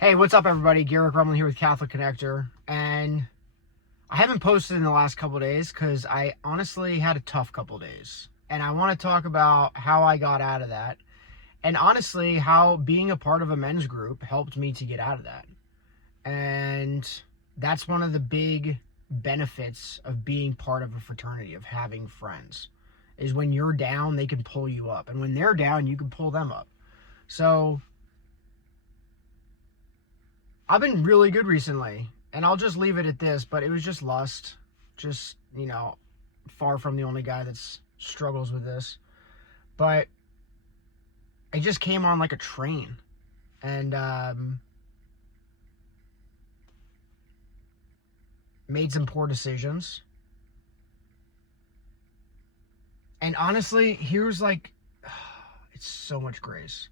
Hey, what's up, everybody? Garrett Grumlin here with Catholic Connector, and I haven't posted in the last couple days because I honestly had a tough couple days, and I want to talk about how I got out of that, and honestly, how being a part of a men's group helped me to get out of that. And that's one of the big benefits of being part of a fraternity, of having friends, is when you're down, they can pull you up, and when they're down, you can pull them up. So I've been really good recently, and I'll just leave it at this, but it was just lust. Just, far from the only guy that struggles with this. But it just came on like a train. And made some poor decisions. And honestly, here's it's so much grace.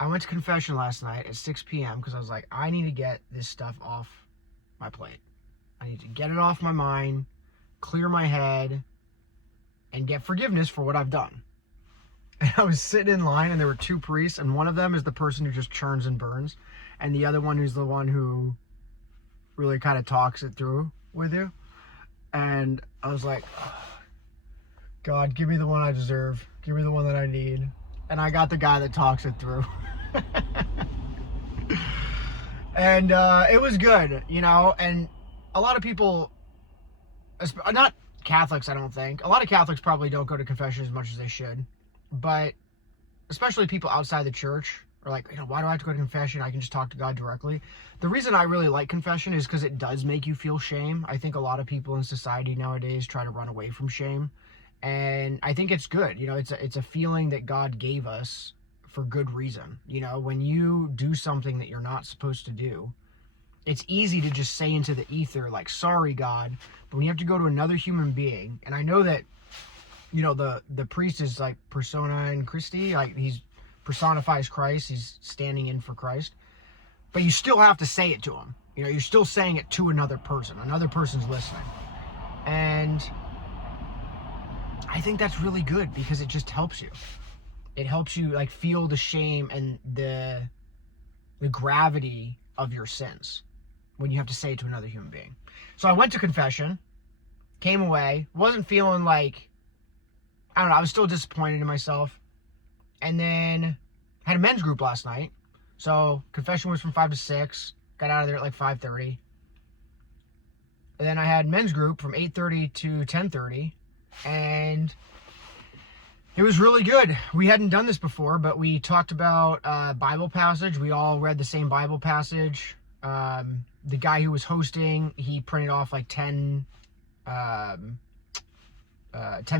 I went to confession last night at 6 p.m. because I was like, I need to get this stuff off my plate. I need to get it off my mind, clear my head, and get forgiveness for what I've done. And I was sitting in line, and there were two priests, and one of them is the person who just churns and burns, and the other one who's the one who really kind of talks it through with you. And I was like, oh, God, give me the one I deserve. Give me the one that I need. And I got the guy that talks it through. And it was good, and a lot of people, not Catholics, I don't think. A lot of Catholics probably don't go to confession as much as they should. But especially people outside the church are like, why do I have to go to confession? I can just talk to God directly. The reason I really like confession is because it does make you feel shame. I think a lot of people in society nowadays try to run away from shame. And I think it's good. It's a feeling that God gave us for good reason. When you do something that you're not supposed to do, it's easy to just say into the ether, like, sorry, God. But when you have to go to another human being, and I know that, the priest is like persona in Christi, like he's personifies Christ, he's standing in for Christ. But you still have to say it to him. You're still saying it to another person. Another person's listening. And I think that's really good because it just helps you. It helps you feel the shame and the gravity of your sins when you have to say it to another human being. So I went to confession, came away, wasn't feeling I don't know, I was still disappointed in myself. And then had a men's group last night. So confession was from 5 to 6, got out of there at 5:30. And then I had men's group from 8:30 to 10:30. And it was really good. We hadn't done this before, but we talked about Bible passage. We all read the same Bible passage. The guy who was hosting, he printed off 10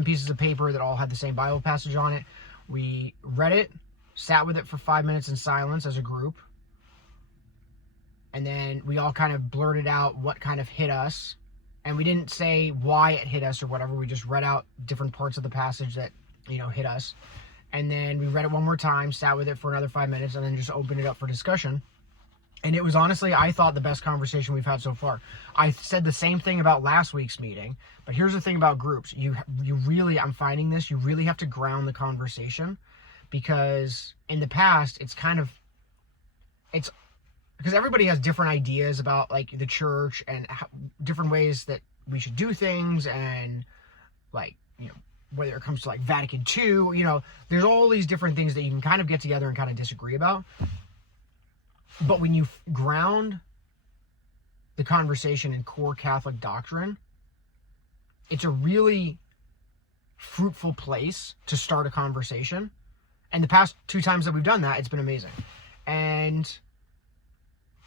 pieces of paper that all had the same Bible passage on it. We read it, sat with it for 5 minutes in silence as a group. And then we all kind of blurted out what kind of hit us. And we didn't say why it hit us or whatever. We just read out different parts of the passage that, hit us. And then we read it one more time, sat with it for another 5 minutes, and then just opened it up for discussion. And it was honestly, I thought, the best conversation we've had so far. I said the same thing about last week's meeting, but here's the thing about groups. You really, I'm finding this, you really have to ground the conversation, because in the past, it's because everybody has different ideas about the church and different ways that we should do things, and whether it comes to Vatican II, there's all these different things that you can kind of get together and kind of disagree about. But when you ground the conversation in core Catholic doctrine, it's a really fruitful place to start a conversation. And the past 2 times that we've done that, it's been amazing. And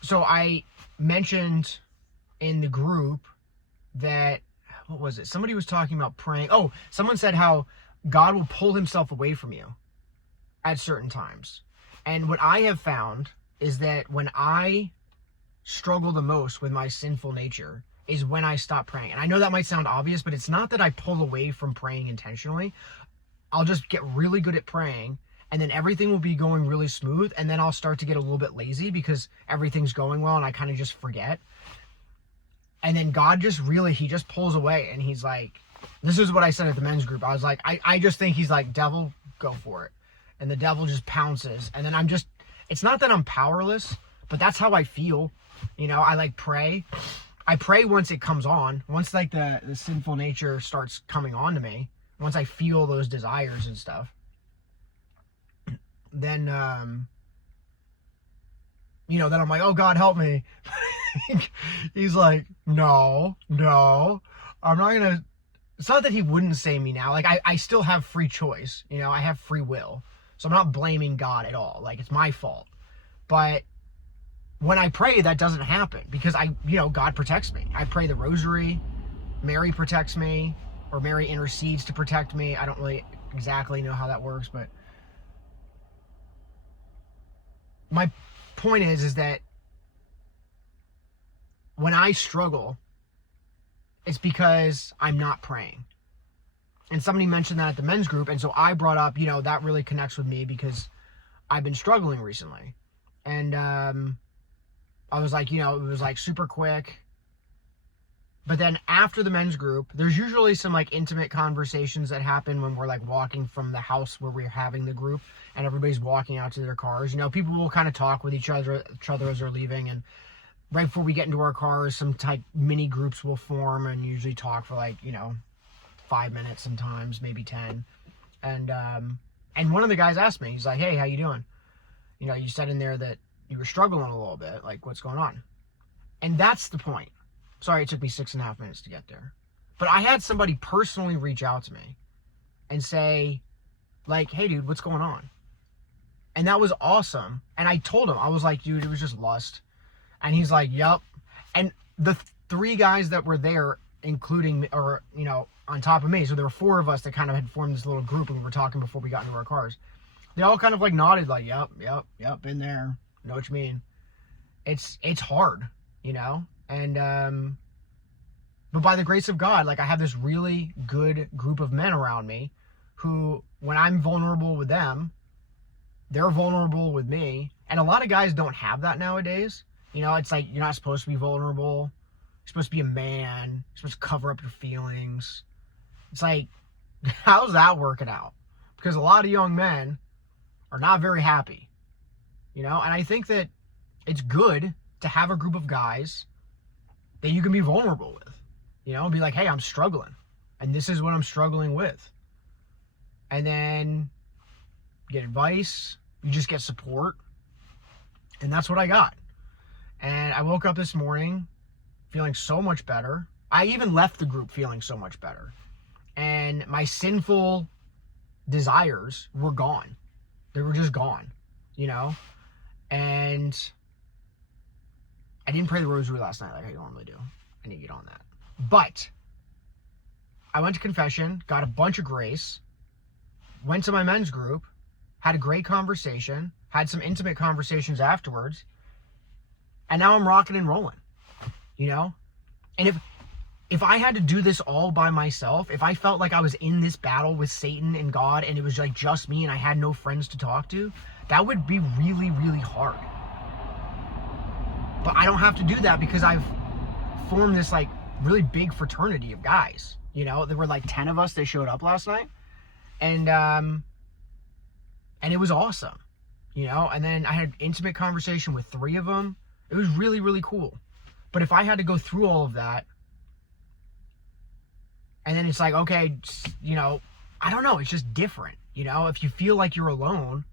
so I mentioned in the group that, what was it? Somebody was talking about praying. Oh, someone said how God will pull himself away from you at certain times. And what I have found is that when I struggle the most with my sinful nature is when I stop praying. And I know that might sound obvious, but it's not that I pull away from praying intentionally. I'll just get really good at praying, and then everything will be going really smooth, and then I'll start to get a little bit lazy because everything's going well and I kind of just forget. And then God he just pulls away, and he's like, this is what I said at the men's group. I was like, I just think he's like, devil, go for it. And the devil just pounces. And then it's not that I'm powerless, but that's how I feel. You know, I like pray. I pray once it comes on, once like the sinful nature starts coming on to me, once I feel those desires and stuff, then, you know, then I'm like, oh God, help me. He's like, no, I'm not gonna, it's not that he wouldn't save me now. Like, I still have free choice, you know, I have free will. So I'm not blaming God at all. Like, it's my fault. But when I pray, that doesn't happen because God protects me. I pray the rosary, Mary protects me, or Mary intercedes to protect me. I don't really exactly know how that works, but my point is that when I struggle, it's because I'm not praying. And somebody mentioned that at the men's group, and so I brought up, that really connects with me because I've been struggling recently. And I was like, it was like super quick. But then after the men's group, there's usually some like intimate conversations that happen when we're like walking from the house where we're having the group and everybody's walking out to their cars. People will kind of talk with each other as they're leaving, and right before we get into our cars, some type mini groups will form and usually talk for like, 5 minutes sometimes, maybe 10. And one of the guys asked me, he's like, hey, how you doing? You said in there that you were struggling a little bit, like what's going on? And that's the point. Sorry, it took me 6.5 minutes to get there. But I had somebody personally reach out to me and say, like, hey, dude, what's going on? And that was awesome. And I told him, I was like, dude, it was just lust. And he's like, yep. And the 3 guys that were there, including, or, on top of me, so there were 4 of us that kind of had formed this little group and we were talking before we got into our cars. They all kind of like nodded, like, yep, been there. Know what you mean? It's hard, And, but by the grace of God, like I have this really good group of men around me who, when I'm vulnerable with them, they're vulnerable with me. And a lot of guys don't have that nowadays. It's like, you're not supposed to be vulnerable. You're supposed to be a man. You're supposed to cover up your feelings. It's like, how's that working out? Because a lot of young men are not very happy, and I think that it's good to have a group of guys that you can be vulnerable with, and be like, hey, I'm struggling and this is what I'm struggling with. And then get advice, you just get support. And that's what I got. And I woke up this morning feeling so much better. I even left the group feeling so much better. And my sinful desires were gone. They were just gone, And I didn't pray the rosary last night like I normally do. I need to get on that. But I went to confession, got a bunch of grace, went to my men's group, had a great conversation, had some intimate conversations afterwards, and now I'm rocking and rolling, And if I had to do this all by myself, if I felt like I was in this battle with Satan and God and it was like just me and I had no friends to talk to, that would be really, really hard. But I don't have to do that because I've formed this like really big fraternity of guys. There were like 10 of us that showed up last night. And it was awesome, And then I had an intimate conversation with 3 of them. It was really, really cool. But if I had to go through all of that, and then it's like, okay, I don't know. It's just different, If you feel like you're alone,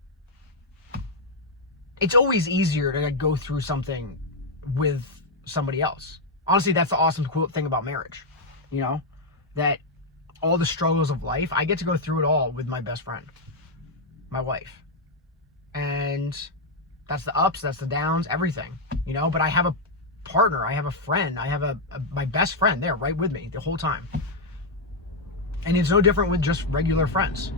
it's always easier to go through something with somebody else. Honestly, that's the awesome, cool thing about marriage, That all the struggles of life, I get to go through it all with my best friend, my wife. And that's the ups, that's the downs, everything, But I have a partner, I have a friend, I have my best friend there right with me the whole time. And it's no different with just regular friends.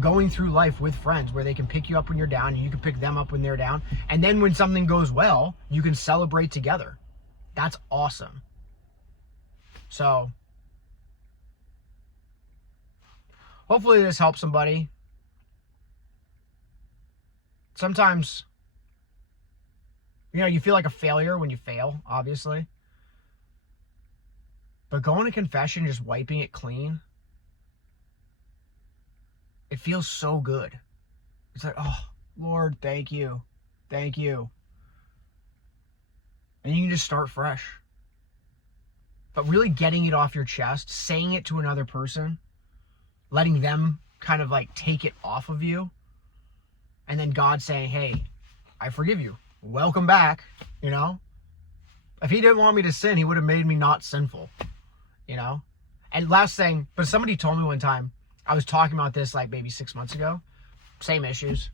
Going through life with friends where they can pick you up when you're down and you can pick them up when they're down. And then when something goes well, you can celebrate together. That's awesome. So, hopefully this helps somebody. Sometimes, you feel like a failure when you fail, obviously. But going to confession, just wiping it clean, it feels so good. It's like, oh, Lord, thank you. Thank you. And you can just start fresh. But really getting it off your chest, saying it to another person, letting them kind of like take it off of you, and then God saying, hey, I forgive you. Welcome back, you know? If he didn't want me to sin, he would have made me not sinful, you know? And last thing, but somebody told me one time, I was talking about this like maybe 6 months ago, same issues,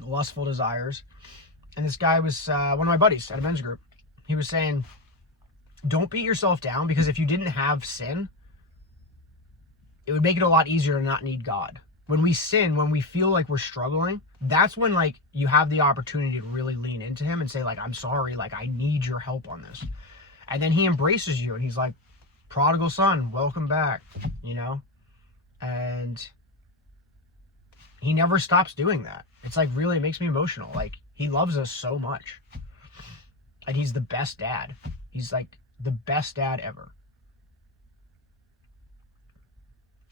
lustful desires. And this guy was one of my buddies at a men's group. He was saying, don't beat yourself down, because if you didn't have sin, it would make it a lot easier to not need God. When we sin, when we feel like we're struggling, that's when like you have the opportunity to really lean into him and say like, I'm sorry, like I need your help on this. And then he embraces you and he's like, prodigal son, welcome back, you know? And he never stops doing that. It's like really, it makes me emotional. Like he loves us so much. And he's the best dad. He's like the best dad ever.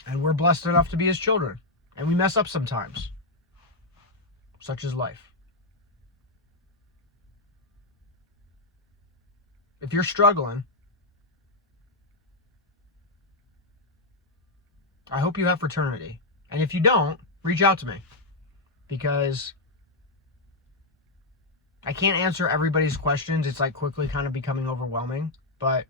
And we're blessed enough to be his children. And we mess up sometimes. Such is life. If you're struggling, I hope you have fraternity. And if you don't, reach out to me. Because I can't answer everybody's questions. It's like quickly kind of becoming overwhelming. But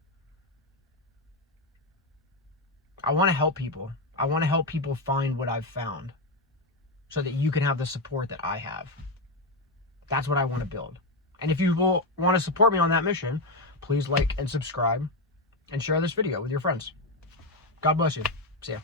I want to help people. I want to help people find what I've found so that you can have the support that I have. That's what I want to build. And if you will want to support me on that mission, please like and subscribe and share this video with your friends. God bless you. See ya.